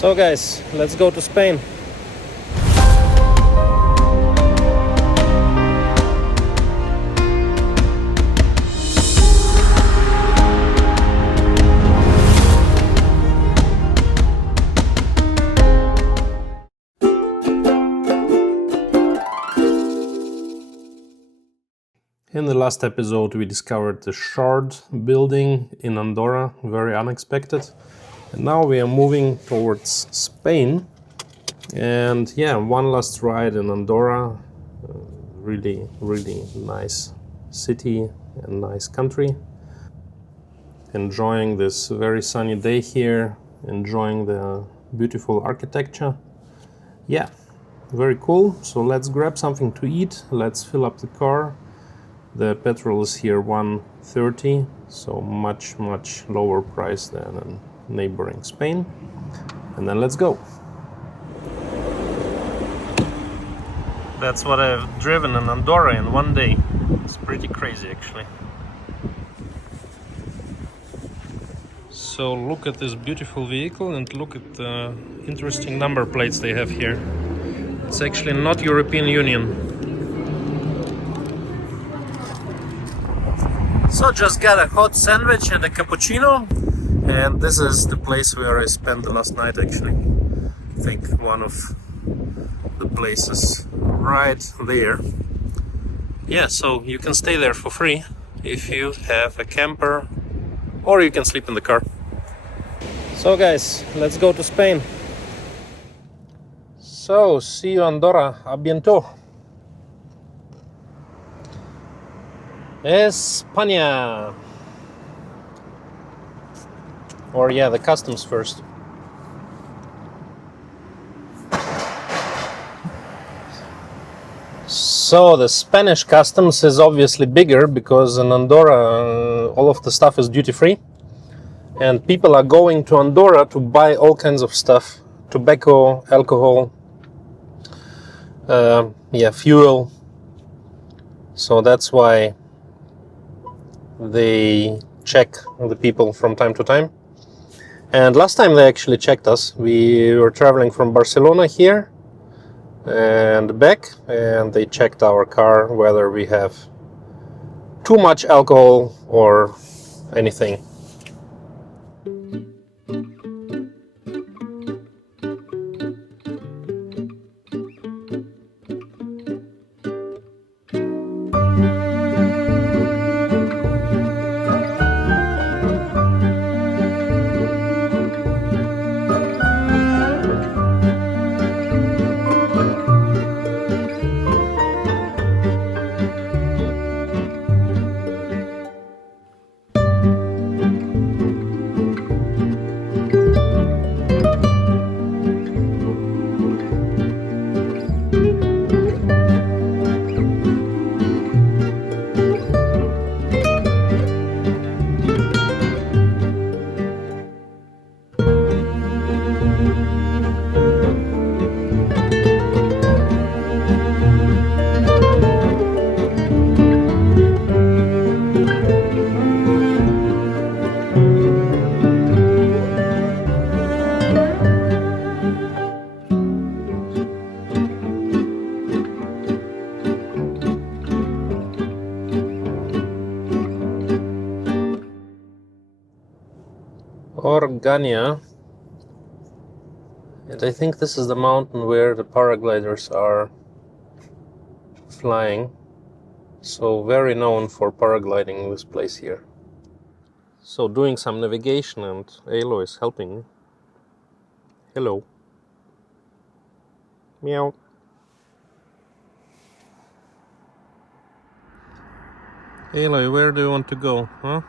So guys, let's go to Spain. In the last episode we discovered the Shard building in Andorra, very unexpected. And now we are moving towards Spain. And yeah, one last ride in Andorra. Really nice city and nice country. Enjoying this very sunny day here, enjoying the beautiful architecture. Yeah, very cool. So let's grab something to eat, let's fill up the car. The petrol is here 1.30, so much lower price than in neighboring Spain. And then let's go. That's what I've driven in Andorra in one day. It's pretty crazy actually. So look at this beautiful vehicle and look at the interesting number plates they have here. It's actually not European Union. So just got a hot sandwich and a cappuccino, and this is the place where I spent the last night actually. I think one of the places right there. Yeah, so you can stay there for free if you have a camper, or you can sleep in the car. So guys, let's go to Spain. So, see you Andorra, a bientôt. España. Or yeah, the customs first. So the Spanish customs is obviously bigger because in Andorra all of the stuff is duty-free. And people are going to Andorra to buy all kinds of stuff. Tobacco, alcohol, fuel. So that's why they check the people from time to time. And last time they actually checked us. We were traveling from Barcelona here and back, and they checked our car whether we have too much alcohol or anything. Organyà, and I think this is the mountain where the paragliders are flying. So very known for paragliding, this place here. So doing some navigation, and Alo is helping me. Hello. Meow. Alo, where do you want to go, huh?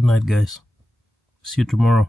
Good night, guys. See you tomorrow.